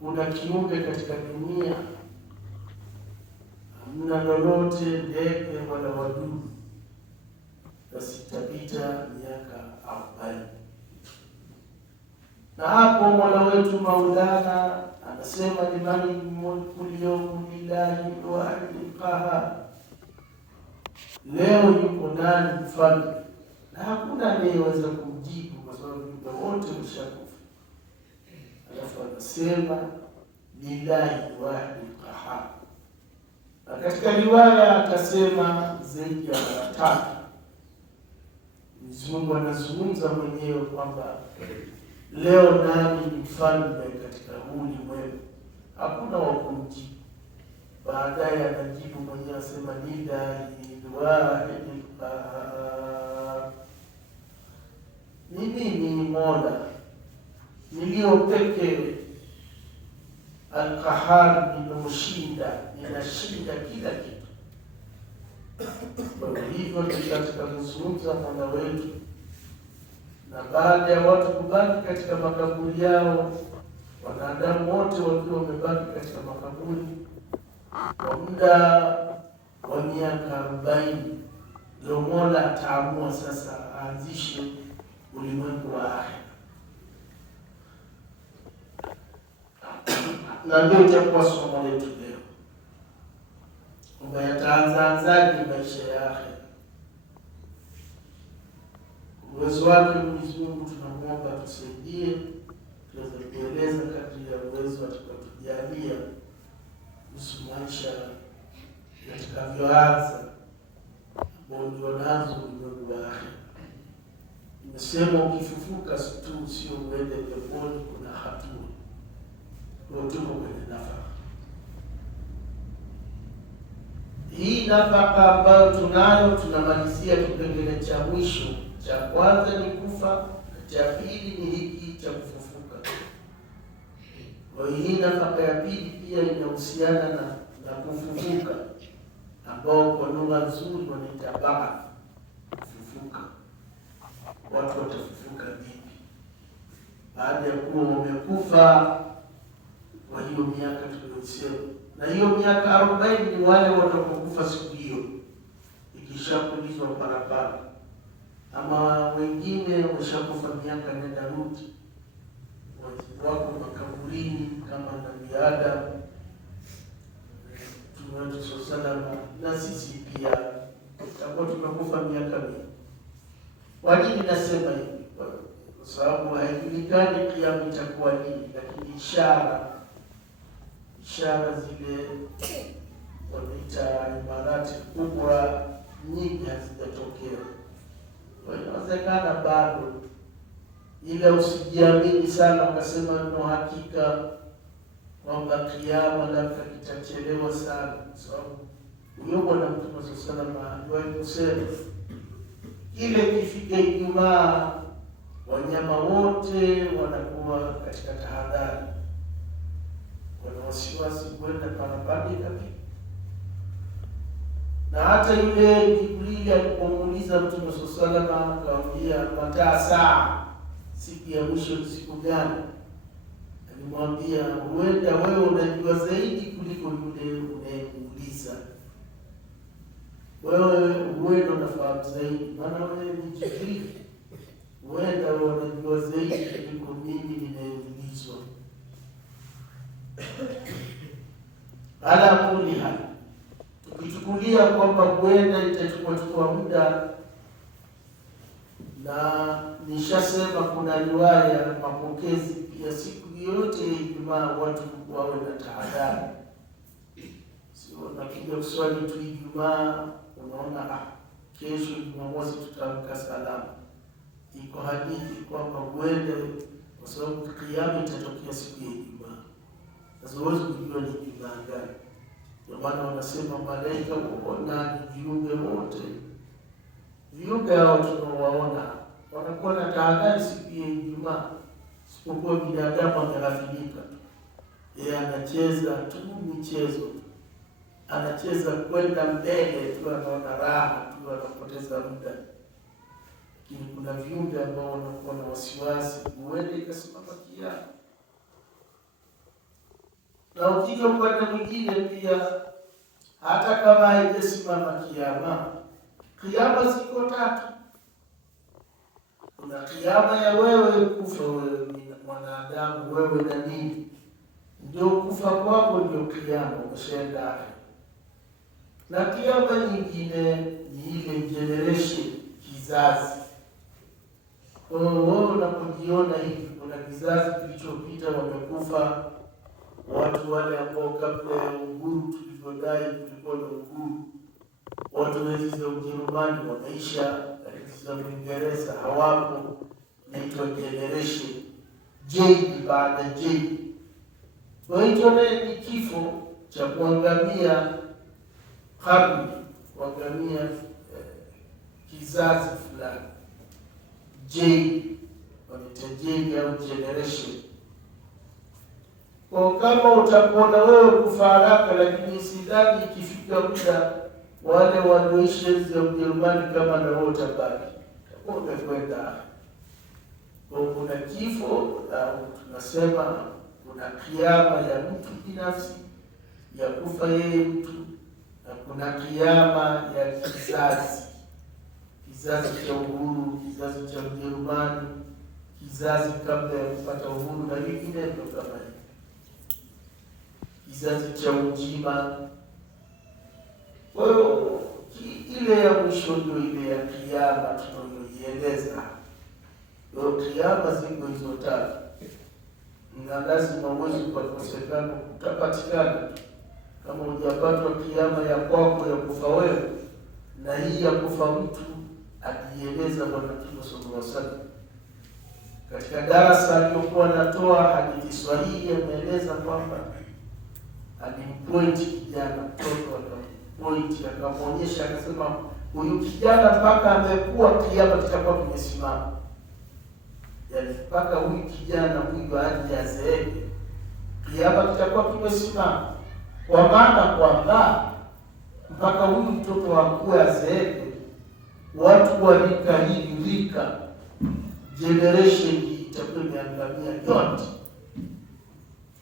kuna kiumbe katika dunia, hamna lolote, ndege wala wadudu, basi itapita miaka 40. Na hapo Mola wetu Maulana anasema limani mulku al-yawm lillahi al-wahid al-qahhar. Leo yuko nani mfalme? Na hakuna anayeweza kumjibu kwa sababu wote wameshakufa. Alafu anasema lillahi al-wahid al-qahhar. Na katika riwaya akasema zaidi ya mara 3. Mwenyezi Mungu anazungumza mwenyewe kwamba leo nani ni mfalme katika ulimwengu? Hakuna wa kumjibu. Baadaye anajibu mwenyewe, asema lillahi al-wahid al-qahhar. Mimi ni Mola nilio pekee, al-qahhar, ninashinda kila kitu. Kwa hivyo katika kuzungumza Mola wetu, na baada ya watu kubaki katika makaburi yao, wanadamu wote wakiwa wamebaki katika makaburi kwa muda wa miaka 40, ndio Mola ataamua sasa aanzishe ulimwengu wa akhera. Na ndio itakuwa somo letu leo, kwamba yataanzaje maisha ya akhera. Uwezo wake Mwenyezi Mungu tunamwomba tusaidie, tuweze kueleza kadri ya uwezo atakayotujalia kuhusu maisha yatakavyoanza, ambao ndio nazo ulimwengu wa akhera. Nimesema ukifufuka tu sio uende peponi, kuna hatua. Kwa tuko kwenye nafaka. Hii nafaka ambayo tunayo, tunamalizia kipengele cha mwisho. Cha kwanza ni kufa, cha pili ni hiki cha kufufuka. Kwa hiyo hii nafaka ya pili pia inahusiana na kufufuka, ambao kwa lugha nzuri wanaita baa, kufufuka. Watu watafufuka vipi baada ya kuwa wamekufa? Kwa hiyo miaka tuliyosema, na hiyo miaka 40 ni wale watakaokufa siku hiyo ikishapulizwa parapara, ama wengine washakufa miaka nenda rudi, wako makaburini kama Nabii Adam, Mtume sallallahu, na sisi pia tutakuwa tumekufa miaka mingi. Kwa nini nasema hivi? Kwa sababu haijulikani kiama itakuwa nini, lakini ishara zile wanaita imarati kubwa nyingi hazijatokea. Kwa hiyo inawezekana bado, ila usijiamini sana ukasema no hakika kwamba kiama labda kitachelewa sana, kwa sababu huyo Bwana Mtume sallallahu alaihi wasallam kusema ile ikifika Ijumaa wanyama wote wanakuwa katika tahadhari, wana wasiwasi kwenda parapanda kabisa. Na hata yule Jibril alipomuuliza Mtume sallallahu alaihi wasallam akamwambia mataa saa, siku ya mwisho ni siku gani? Alimwambia huenda wewe unajua zaidi kuliko yule unayemuuliza. Wewe huenda unafahamu zaidi, maana wewe ni Jibril. Huenda wewe unajua zaidi kuliko mimi ninayeulizwa. Ala kuli hali, tukichukulia kwamba huenda itachukua muda, na nishasema kuna riwaya mapokezi pia siku yote Ijumaa watu wawe na tahadhari. Sio nakuja kuswali tu Ijumaa unaona kesho Jumamosi tutaamka salama. Iko hadithi kwamba huenda, kwa sababu kiama itatokea siku ya Ijumaa. Sasa huwezi kujua ni Ijumaa gani. Ndio maana wanasema malaika huona viumbe wote. Viumbe hao tunawaona wanakuwa na tahadhari siku ya Ijumaa, isipokuwa binadamu ameghafilika. Yeye anacheza tu michezo, anacheza kwenda mbele tu, anaona raha tu, anapoteza muda. Lakini kuna viumbe ambao wanakuwa na wasiwasi, huenda ikasimama kiama. Na ukija upande mwingine pia, hata kama haijasimama kiama ziko tatu. Kuna kiama ya wewe kufa, wewe mwanadamu, wewe na nini, ndio kufa kwako ndio kiama, umeshaenda. Na kiama nyingine ni ile generation, kizazi. Wewe unapojiona hivi, kuna kizazi kilichopita wamekufa, watu wale ambao kabla ya uhuru tulivyodai kulikuwa na uhuru, watu wengi za Ujerumani wameisha, za Uingereza hawapo, naitwa generation J baada J. Kwa hiyo ni kifo cha kuangamia karne, kuangamia kizazi fulani. J wanaita J au generation. Kwa kama utakuona wewe kufa haraka, lakini sidhani ikifika muda wale walioishi za Ujerumani kama na wote utabaki, umekwenda. Kwa kuna kifo au tunasema kuna kiama ya mtu binafsi ya kufa yeye mtu, na kuna kiama ya kizazi, kizazi cha uhuru, kizazi cha Ujerumani, kizazi kabla ya kupata uhuru na vingine ndio kama hivi, kizazi cha Ujima. Kwa hiyo ile ya mwisho ndio ile ya kiama tunayoieleza. Ndio kiama ziko hizo tatu, na lazima uweze kukosekana, utapatikana kama hujapatwa kiama ya kwako ya kufa wewe, na hii ya kufa mtu alieleza Bwana Mtume sallallahu alaihi wasallam katika darasa aliyokuwa anatoa hadithi sahihi. Ameeleza kwamba alimpoint kijana mtoto, akampoint akamwonyesha, akasema huyu kijana mpaka amekuwa kiama kitakuwa kimesimama, yaani mpaka huyu kijana huyu aje azeeke kiama kitakuwa kimesimama, kwa maana kwamba mpaka huyu mtoto akuwe azeeke, watu wa rika hili rika generation itakuwa imeangamia yote,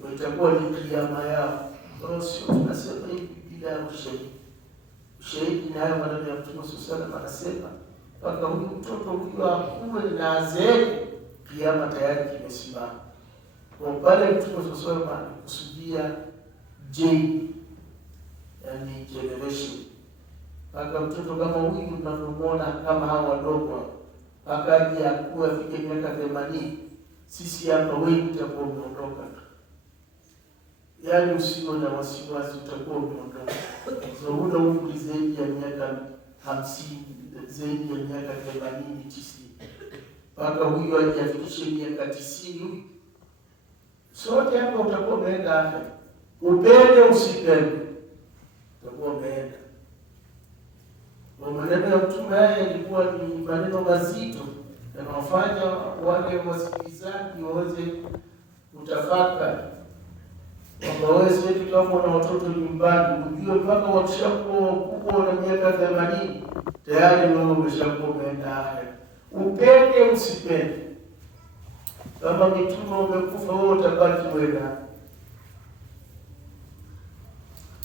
kwa itakuwa ni kiama yao. Kwa sio tunasema hivi bila ushahidi. Ushahidi na hayo maneno ya Mtume sallallahu anasema mpaka huyu mtoto huyu akuwe na azeeke, kiama tayari kimesimama. Kwa pale Mtume sallallahu anakusudia J, yani generation. Mpaka mtoto kama huyu tunamwona kama hao wadogo, mpaka aje akuwe afike miaka 80, sisi hapa wengi tutakuwa umeondoka. Yaani usio na wasiwasi, utakuwa umeondoka. So una umri zaidi ya miaka 50, zaidi ya miaka 80, 90. Mpaka huyu aje afikishe miaka 90 huyu. Sote hapa utakuwa umeenda hapa. Upende usipende, utakuwa umeenda. Kwa maneno ya Mtume haya yalikuwa ni maneno mazito yanawafanya wale wasikilizaji waweze kutafakari. Kwamba wewe sasa kama una watoto nyumbani, ujue mpaka wakishakuwa kubwa na miaka 80 tayari wewe umeshakuwa umeenda hapa. Upende usipende, kama mitume umekufa wewe utabaki wewe.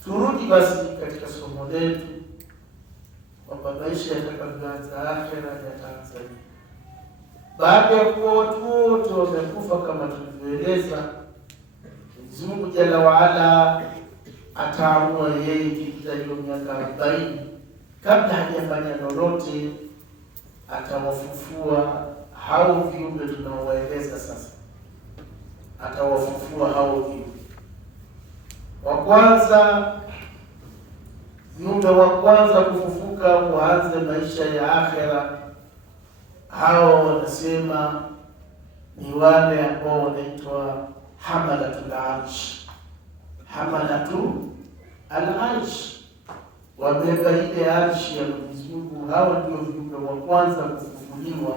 Turudi basi katika somo letu kwamba maisha yatakavyoanza akhera yataanza nini. Baada ya kuwa watu wote wamekufa kama tulivyoeleza, Mwenyezi Mungu Jalla waala ataamua yeye ikipita hiyo miaka 40 kabla hajafanya lolote, atawafufua hao viumbe tunaowaeleza sasa. Atawafufua hao viumbe. Wa kwanza, viumbe wa kwanza kufufuka waanze maisha ya akhera, hao wanasema ni wale ambao wanaitwa hamalatul arsh. Hamalatul arsh wabeba ile arshi ya Mwenyezi Mungu. Hao ndio viumbe wa kwanza kufufuliwa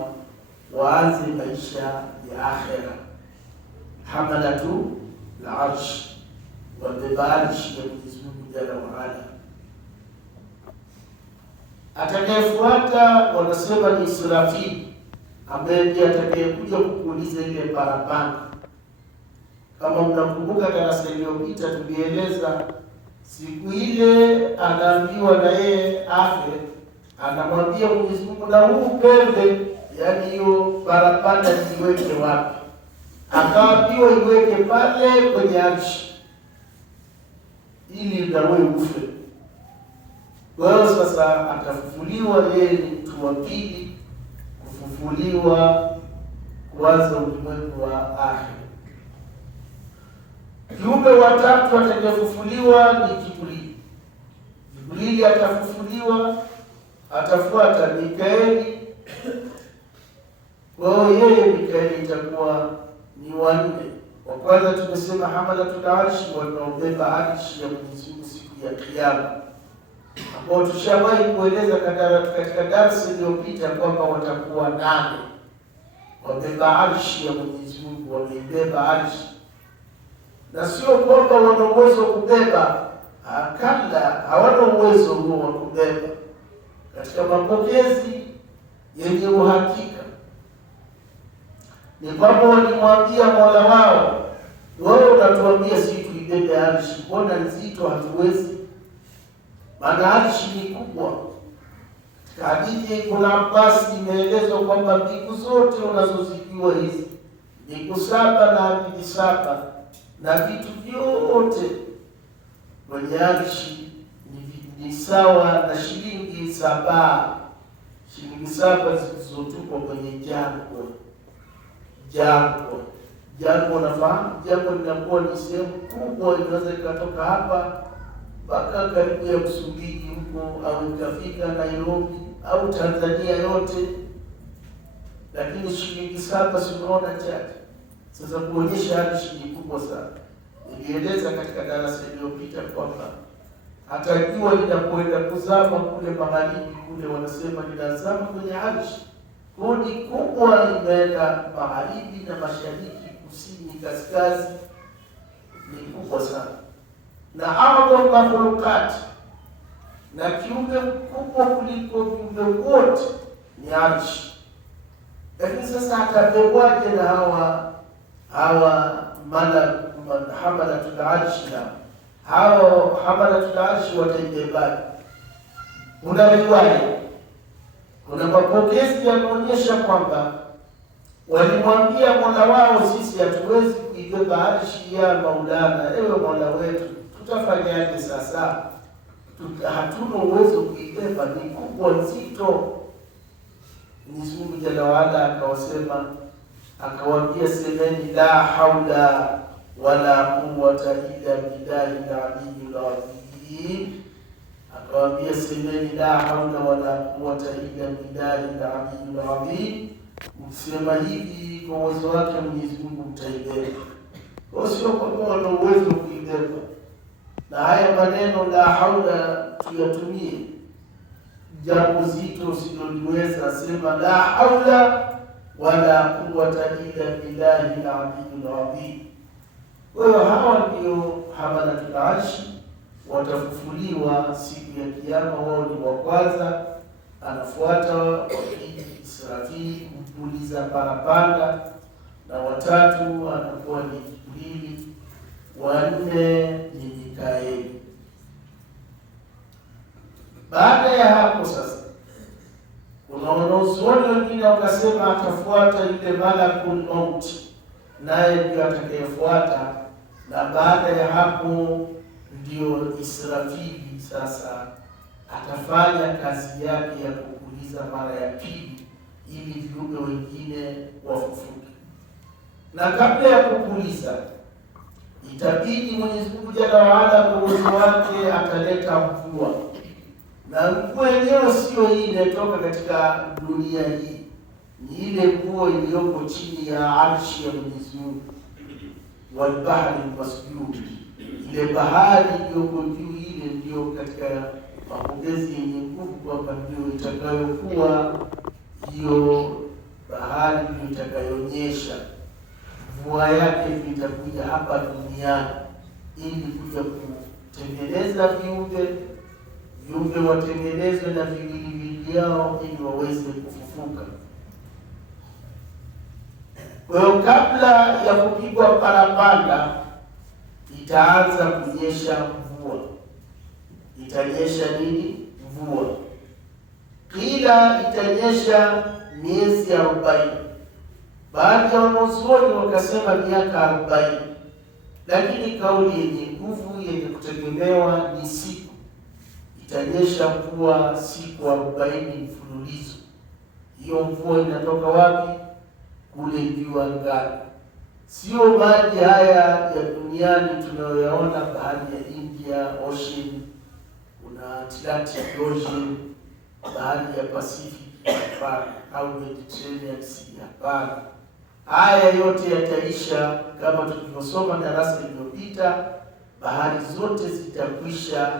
waanze maisha ya akhera. Hamalatul arsh wabeba arshi ya Mwenyezi Mungu Jalla waala. Atakayefuata wanasema ni Israfil, ambaye ndiye atakayekuja kukuuliza ile parapanda. Kama mnakumbuka darasa iliyopita tulieleza siku ile anaambiwa na yeye afe, anamwambia Mwenyezi Mungu, na huu pembe, yaani hiyo parapanda iweke wapi? Akaambiwa iweke pale kwenye arshi ili na wewe ufe. Kwa hiyo sasa atafufuliwa, yeye ni mtu wa pili kufufuliwa kuanza ulimwengu wa akhera. Kiumbe watatu atakayefufuliwa ni Jibrili. Jibrili atafufuliwa, atafuata Mikaeli. Kwa hiyo yeye Mikaeli itakuwa ni wanne. Wa kwanza tumesema hamalatul arshi, wanaobeba arshi ya Mwenyezi Mungu siku ya Kiyama, ambao tushawahi kueleza katika darasa iliyopita kwamba watakuwa 8 wabeba arshi ya Mwenyezi Mungu, wameibeba arshi. Na sio kwamba wana uwezo wa kubeba, akala hawana uwezo huo wa kubeba. Katika mapokezi yenye uhakika ni kwamba walimwambia Mola wao, wewe unatuambia sisi tuibebe arshi, mbona nzito, hatuwezi? Maana arshi ni kubwa. Katika hadithi kuna Abbas imeelezwa kwamba mbingu zote unazozijua hizi, mbingu 7 na ardhi 7 na vitu vyote kwenye arshi ni sawa na shilingi 7. Shilingi 7 zilizotupwa kwenye jangwa. Jangwa unafahamu, jangwa linakuwa ni sehemu kubwa, inaweza ikatoka hapa mpaka karibu ya Msumbiji huko, au ikafika Nairobi au Tanzania yote, lakini shilingi 7 simuona chache. Sasa kuonyesha arshi ni kubwa sana. Nilieleza katika darasa iliyopita kwamba hata jua linapoenda kuzama kule magharibi kule, wanasema linazama kwenye arshi. Kodi kubwa imeenda magharibi na mashariki, kusini, kaskazi, ni kubwa sana. Na a'dhamu makhluqat, na kiumbe mkubwa kuliko viumbe wote ni arshi. Lakini sasa atabebwaje na hawa hamalatul arshi? Na hao hamalatul arshi wataibebaje? Kuna riwaya, kuna mapokezi yanaonyesha kwamba walimwambia Mola wao, sisi hatuwezi kuibeba arshi ya Maulana, ewe Mola wetu, tutafanyaje sasa? Hatuna uwezo kuibeba, ni kubwa, nzito. Mwenyezi Mungu Jalla waala akawasema, akawaambia, semeni la haula wala quwwata illa billahi al-aliyyil azim. Akawaambia, semeni la haula wala quwwata illa billahi al-aliyyil azim. Msema hivi kwa uwezo wake Mwenyezi Mungu mtaibeba. Kwa sio kwamba wana uwezo kuibeba. Na haya maneno la haula tuyatumie jambo zito usiloliweza, sema la haula wala quwwata illa billahi al-aliyyil azim. Kwa hiyo hawa ndio hamalatul arshi, watafufuliwa siku ya Kiyama. Wao ni wa kwanza, anafuata wakili Israfili kupuliza parapanda, na watatu anakuwa ni Jibrili, wanne ni Mikaeli. Baada ya hapo sasa, kuna wanazuoni wengine wakasema atafuata yule malakul maut, naye ndio atakayefuata, na baada ya hapo ndio Israfili sasa atafanya kazi yake ya kupuliza mara ya pili, ili viumbe wengine wafufuke. Na kabla ya kupuliza, itabidi Mwenyezi Mungu Jalla waala kwa uwezo wake ataleta mvua, na mvua yenyewe sio hii inatoka katika dunia hii, ni ile mvua iliyoko chini ya arshi ya Mwenyezi Mungu. Wal bahri masjud, ile bahari iliyoko juu, ile ndio katika mapokezi yenye nguvu kwamba ndio itakayokuwa hiyo bahari, ndio itakayonyesha mvua yake, itakuja hapa duniani ili kuja kutengeneza viumbe watengenezwe na viwiliwili vyao ili waweze kufufuka. Kwa hiyo kabla ya kupigwa parapanda itaanza kunyesha mvua. Itanyesha nini? Mvua. Kila itanyesha miezi 40. Baadhi ya wanazuoni wakasema miaka 40, lakini kauli yenye nguvu yenye kutegemewa ni siku. Itanyesha mvua siku 40 mfululizo. Hiyo mvua inatoka wapi? Kule juu angani. Sio maji haya ya duniani tunayoyaona, bahari ya India Ocean, kuna Atlantic Ocean, bahari ya Pacific, hapana, au Mediterranean Sea, hapana. Haya yote yataisha kama tulivyosoma darasa lililopita. Bahari zote zitakwisha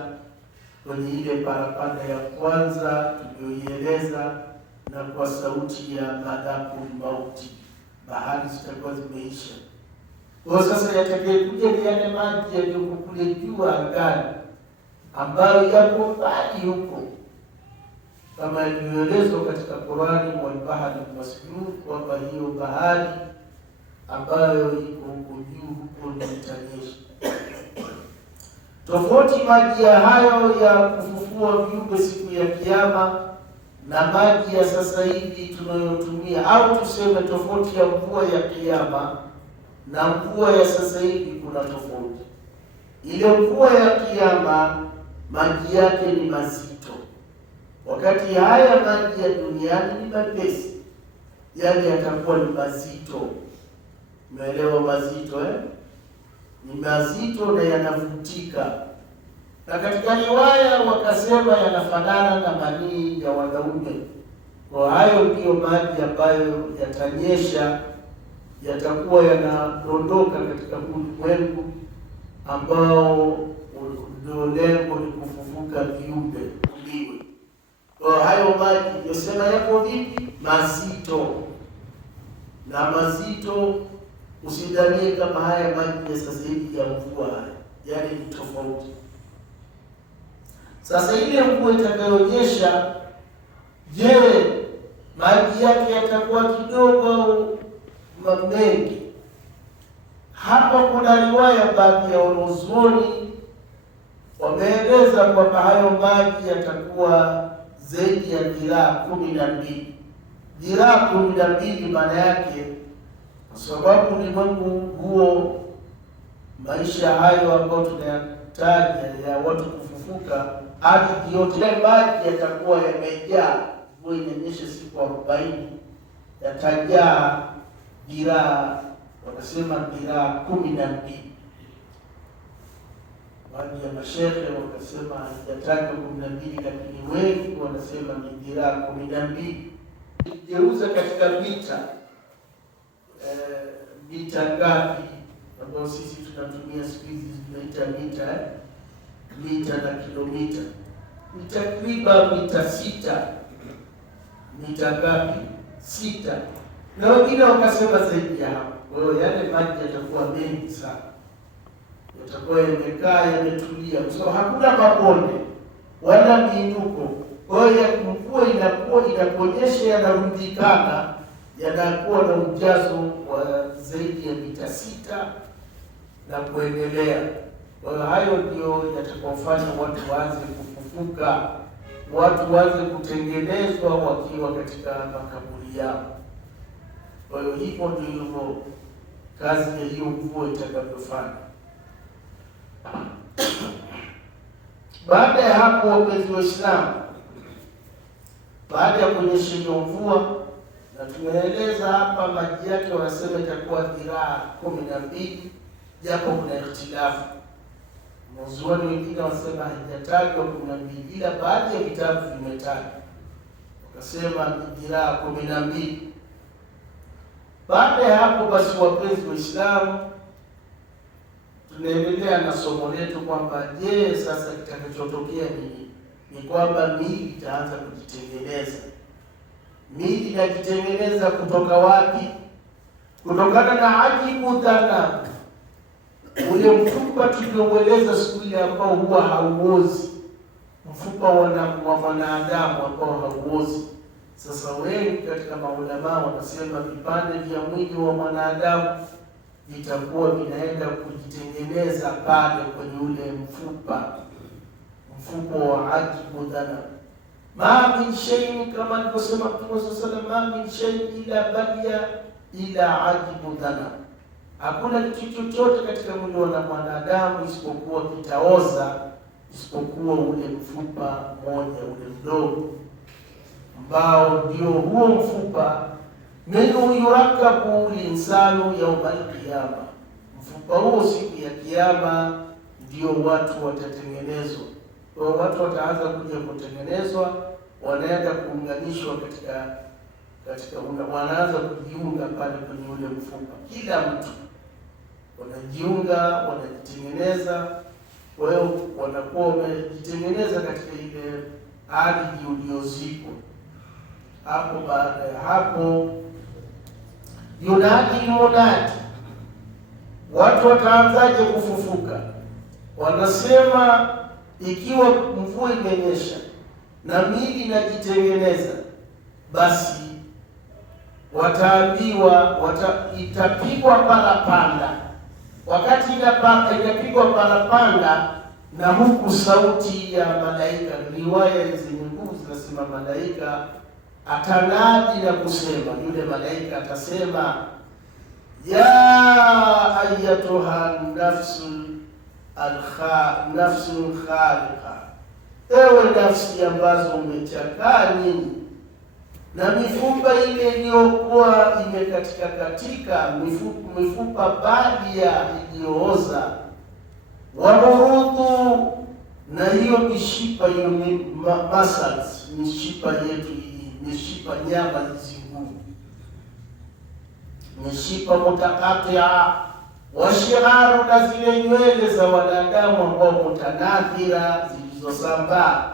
kwenye ile parapanda ya kwanza tuliyoieleza, na kwa sauti ya malakul mauti bahari zitakuwa zimeisha. Kwa sasa yatakayekuja ni yale maji yaliyoko kule juu angani, ambayo yapo mbali huko, kama ilivyoelezwa katika Qur'ani, wal bahri masjur, kwamba hiyo bahari ambayo iko huko juu huko ndio itanyesha. Tofauti maji ya hayo ya kufufua viumbe siku ya Kiyama na maji ya sasa hivi tunayotumia, au tuseme tofauti ya mvua ya Kiyama na mvua ya sasa hivi kuna tofauti. Ile mvua ya Kiyama maji yake ni mazito, wakati haya maji ya duniani ni mepesi. Yale yatakuwa ni mazito. Umeelewa? Mazito ni mazito na yanavutika. Na katika riwaya wakasema yanafanana na manii ya wanaume. Kwa hayo ndiyo maji ambayo yatanyesha, yatakuwa yanadondoka katika ulimwengu ambao ndio lengo ni kufufuka viumbe uliwe. Kwa hayo maji yosema yako vipi? Mazito. Na mazito usidhanie kama haya maji ya sasa hivi ya mvua, yaani ni tofauti. Sasa ile mvua itakayonyesha, je, maji yake yatakuwa kidogo au mengi? Hapa kuna riwaya, baadhi ya wanazuoni wameeleza kwamba hayo maji yatakuwa zaidi ya dhiraa 12. Dhiraa 12 maana yake, kwa sababu ulimwengu huo, maisha hayo ambayo tunayataja ya watu kufufuka, ardhi yote maji yatakuwa yamejaa. Mvua inanyesha siku 40, yatajaa dhiraa, wanasema dhiraa 12. Baadhi ya mashehe wakasema haijataja 12, lakini wengi wanasema ni dhiraa 12. Geuza katika mita, mita ngapi ambayo sisi tunatumia siku hizi tunaita mita, mita na kilomita, ni takriban mita 6. Mita ngapi? 6. Na wengine wakasema zaidi ya hapo. Kwa hiyo yale maji yatakuwa mengi sana, yatakuwa yamekaa yametulia, kwa sababu hakuna mabonde wala miinuko. Kwa hiyo mvua inakuwa inaponyesha yanarundikana, yanakuwa na ujazo wa zaidi ya mita 6 na kuendelea. Kwa hiyo hayo ndio yatakayofanya watu waanze kufufuka, watu waanze kutengenezwa wakiwa katika makaburi yao. Kwa hiyo hivyo ndivyo kazi ya hiyo mvua itakavyofanya. Baada ya hapo, wapenzi Waislamu, baada ya kunyesha hiyo mvua, na tumeeleza hapa maji yake wanasema itakuwa dhiraa 12, japo kuna ikhtilafu. Wanazuoni wengine wanasema haijatajwa 12, ila baadhi ya vitabu vimetaja, wakasema ni dhiraa 12. Baada ya hapo basi, wapenzi Waislamu, tunaendelea na somo letu kwamba je, sasa kitakachotokea ni kwamba miili itaanza kujitengeneza. Miili inajitengeneza kutoka wapi? Kutokana na ajibu dhana, ule mfupa tulioueleza siku ile ambao huwa hauozi, mfupa wa mwanadamu ambao hauozi. Sasa wengi katika maulama wanasema vipande vya mwili wa mwanadamu vitakuwa vinaenda kujitengeneza pale kwenye ule mfupa wa ajibu dhana. Ma min shay'in, kama alivyosema Mtume sallallahu alaihi wasallam, ma min shay'in ila balia ila ajibu dhana, hakuna kitu chochote katika mwili wa mwanadamu isipokuwa kitaoza, isipokuwa ule mfupa mmoja ule mdogo, ambao ndio huo mfupa minhu yurakabu linsanu yaumal qiyama. Mfupa huo siku ya Kiyama ndio watu watatengenezwa. Kwa watu wataanza kuja kutengenezwa, wanaenda kuunganishwa wanaanza kujiunga pale kwenye ule mfupa. Kila mtu wanajiunga, wanajitengeneza. Kwa hiyo wanakuwa wamejitengeneza katika ile ardhi uliozikwa. Hapo baada ya hapo yunadi munadi, watu wataanzaje kufufuka? Wanasema ikiwa mvua imenyesha na mili inajitengeneza, basi wataambiwa itapigwa parapanda. Wakati inapigwa parapanda, na huku sauti ya malaika, riwaya zenye nguvu zinasema malaika atanadi na kusema, yule malaika atasema, ya ayyatuha nafsul khaliqa, ewe nafsi ambazo umechakaa nyinyi na mifupa ile iliyokuwa imekatika mifupa badia iliyooza, wamurudhu, na hiyo mishipa hiyo muscles, mishipa yetu hii, mishipa nyama hizi ngumu, mishipa mutakatia, washiraru, na zile nywele za wanadamu ambao mutanathira, zilizosambaa.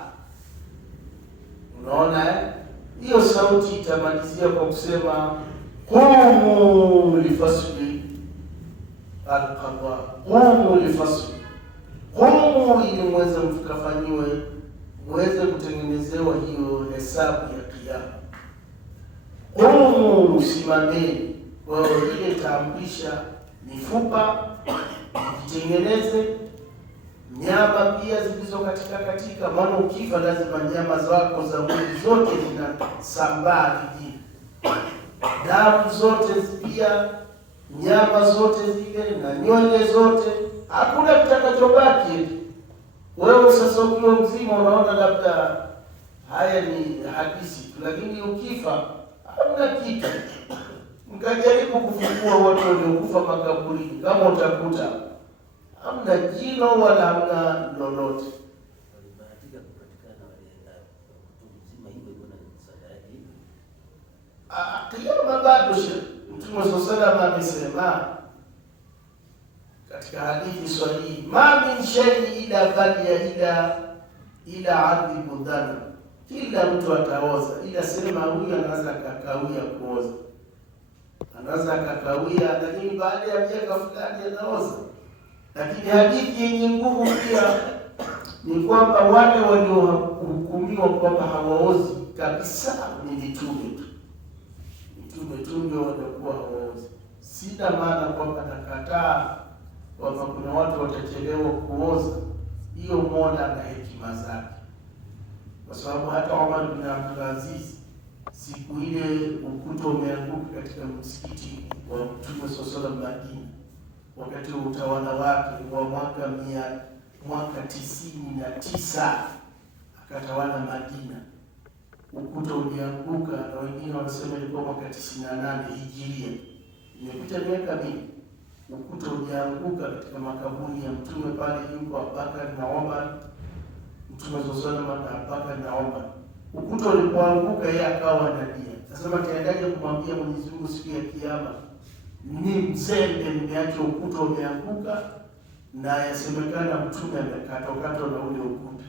Unaona hiyo sauti itamalizia kwa kusema qumu lifasli alqada, qumu lifasli, qumu, ili muweze mtukafanyiwe, muweze kutengenezewa hiyo hesabu ya Kiyama. Qumu, simameni. Kwa hiyo ile itaamrisha mifupa itengeneze, nyama pia zilizo katika, maana ukifa lazima nyama zako za mwili zote zinasambaa vijini, damu zote pia, nyama zote zile na nywele zote, hakuna kitakachobaki. Wewe sasa ukiwa mzima unaona labda haya ni hadithi, lakini ukifa hamna kitu. Mkajaribu kufungua watu waliokufa makaburini, kama utakuta hamna jino wala hamna lolote. Kiyama bado. Mtume sallallahu alaihi wasallam katika hadithi sahihi, ma min shay'in ila balia ila adhibu dhana, kila mtu ataoza, ila sema huyu anaweza kakawia kuoza, anaweza kakawia, lakini baada ya miaka fulani anaoza. Lakini hadithi yenye nguvu pia ni kwamba wale waliohukumiwa kwamba hawaozi kabisa ni mitume tu. Mitume tu ndio watakuwa hawaozi. Sina maana kwamba nakataa kwamba kuna watu watachelewa kuoza. Hiyo Mola na hekima zake, kwa sababu hata Umar bin Abdul Aziz siku ile ukuta umeanguka katika msikiti wa Mtume sallallahu alaihi wasallam wakati wa utawala wake wa mwaka 99 akatawala Madina. Ukuta ulianguka, na wengine wanasema ilikuwa mwaka 98 Hijiria, imepita miaka mingi. Ukuta ulianguka katika makaburi ya Mtume pale, yuko Abubakar na Umar, Mtume sallallahu alaihi wasallam, Abubakar na Umar. Ukuta ulipoanguka yeye akawa nadia. Sasa mtaendaje kumwambia Mwenyezi Mungu siku ya Kiyama, ni mzembe, nimeacha ukuta umeanguka, na yasemekana Mtume amekatokatwa na ule ukuta.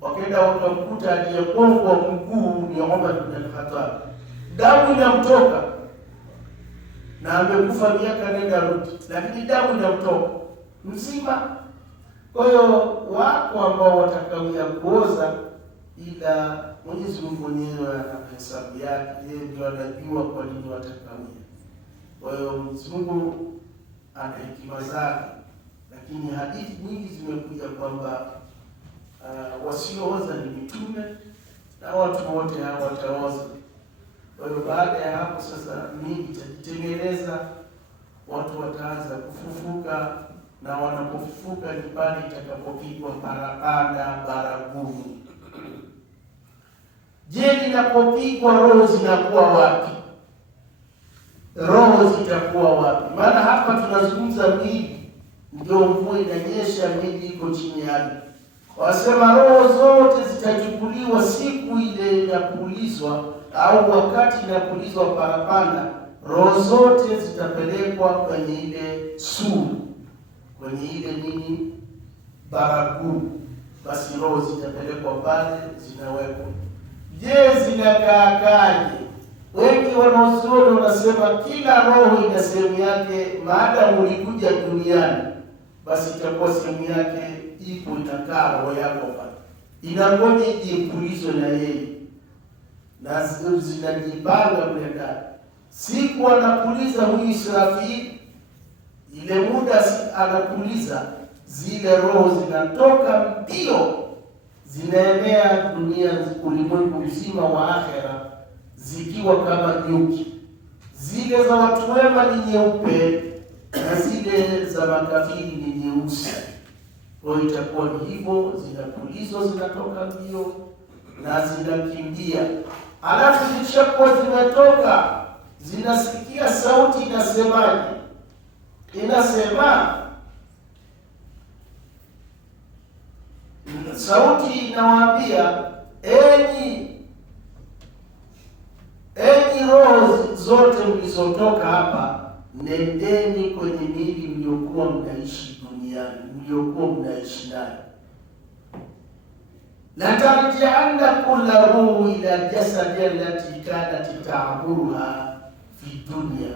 Wakaenda wakamkuta aliyepongwa mguu ni Umar bin al-Khattab, damu inamtoka, na amekufa miaka nenda rudi, lakini damu inamtoka mzima. Kwa hiyo wako ambao watakawia kuoza ila Mwenyezi Mungu mwenyewe ana hesabu yake, yeye ndio anajua kwa nini watakawia. Kwa hiyo Mwenyezi Mungu ana hekima zake, lakini hadithi nyingi zimekuja kwamba wasiooza ni mitume na watu wote hao wataoza. Kwa hiyo baada ya hapo sasa miili itajitengeneza, watu wataanza kufufuka, na wanapofufuka ni pale itakapopigwa parapanda baragumu. Je, linapopigwa roho zinakuwa wapi? Roho zitakuwa wapi? Maana hapa tunazungumza miili, ndio mvua inanyesha, miili iko chini ya ardhi. Wasema roho zote zitachukuliwa siku ile inapulizwa, au wakati inapulizwa parapanda, roho zote zitapelekwa kwenye ile suru, kwenye ile nini, baragumu. Basi roho zitapelekwa pale, zinawekwa. Je, zinakaakaje? Wengi wanaozuoni wanasema kila roho ina sehemu yake. Maadamu ulikuja duniani, basi itakuwa sehemu yake ipo, inakaa roho yako pale, inangoja ijipulizwe na yeye, na zinajipanga mle ndani. Siku anapuliza huyu Israfili, ile muda anapuliza, zile roho zinatoka mbio, zinaenea dunia, ulimwengu mzima wa akhera, zikiwa kama nyuki. Zile za watu wema ni nyeupe na zile za makafiri ni nyeusi. Kwa hiyo itakuwa ni hivyo, zinapulizwa, zinatoka mbio na zinakimbia. Alafu zikishakuwa zimetoka, zinasikia sauti inasemaje? Inasema, sauti inawaambia, enyi roho zote mlizotoka hapa, nendeni kwenye miili mliokuwa mnaishi duniani, mliokuwa mnaishi nayo. La tarji'anna kulla ruhu ila jasadi allati kanat ta'buruha fi dunya,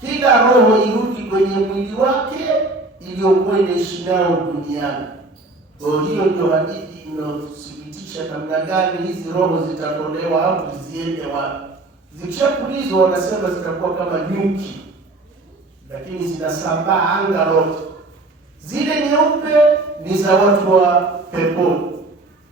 kila roho irudi kwenye mwili wake iliyokuwa inaishi nao duniani. Kwa hiyo ndio hadithi inathibitisha namna gani hizi roho zitatolewa au ziende wapi. Zikishapulizwa, wanasema zitakuwa kama nyuki, lakini zinasambaa anga lote. Zile nyeupe ni za watu wa peponi,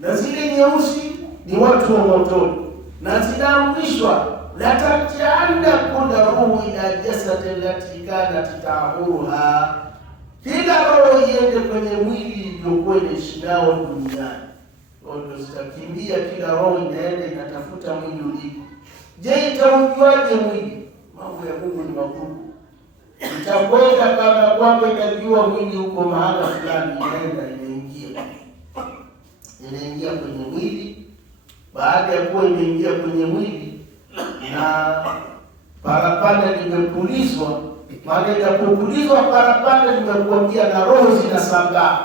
na zile nyeusi ni watu wa motoni, na zinaamrishwa la tarji'anna kulla ruhu ila jasadi allati kanat ta'buruha, kila roho iende kwenye mwili iliyokuwa inaishi nao duniani. Ndio zitakimbia, kila roho inaenda inatafuta mwili ulipo. Je, itaujuaje mwili? Mambo ya Mungu ni makubwa. Itakwenda kama kwamba inajua mwili uko mahala fulani, inaingia kwenye mwili. Baada ya kuwa imeingia kwenye mwili na parapanda limepulizwa, maana inapopulizwa parapanda, nimekuambia, na roho zinasambaa.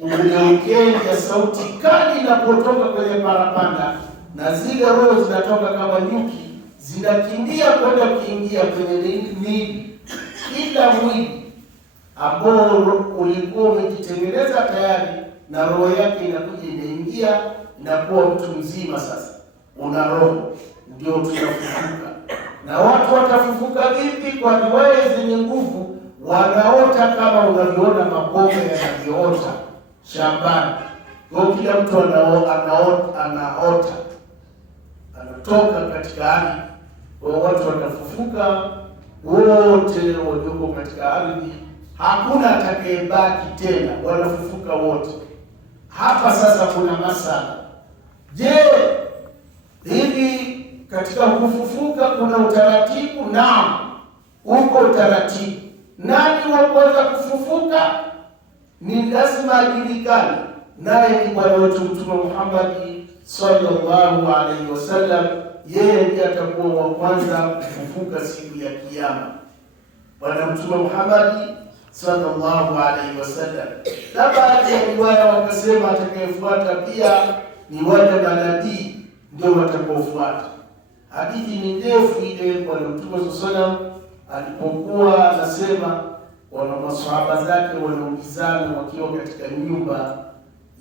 Unaongea sauti kali inapotoka kwenye parapanda, na zile roho zinatoka kama nyuki, zinakimbia kwenda kuingia kwenye mwili. Kila mwili ambao ulikuwa umejitengeneza tayari, na roho yake inakuja inaingia, inakuwa mtu mzima. Sasa una roho, ndio tunafufuka. Na watu watafufuka vipi? Kwa riwaya zenye nguvu, wanaota kama unavyoona maboga yanavyoota shambani. Kwa kila mtu anaota anatoka katika ardhi. Kwa watu watafufuka wote walioko katika ardhi, hakuna atakayebaki tena, wanafufuka wote. Hapa sasa kuna masala. Je, hivi katika kufufuka kuna utaratibu? Naam, uko utaratibu. Nani wa kwanza kufufuka? Ni lazima ajulikane, naye ni Bwana wetu Mtume Muhammad sallallahu alaihi wasallam. Yeye ndiye atakuwa wa kwanza kufufuka siku ya Kiyama. Bwana Mtume Muhammad sallallahu alaihi wasallam. Na baadhi ya riwaya wakasema atakayefuata pia ni wale manabii ndio watakaofuata. Hadithi ni ndefu ile. Bwana Mtume sallallahu alipokuwa anasema, wana maswahaba zake wanaulizana wakiwa katika nyumba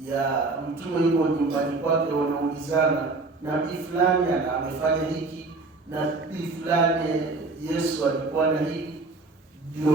ya mtume yuko nyumbani kwake, wanaulizana nabii fulani amefanya hiki, nabii fulani Yesu alikuwa na hiki, ndio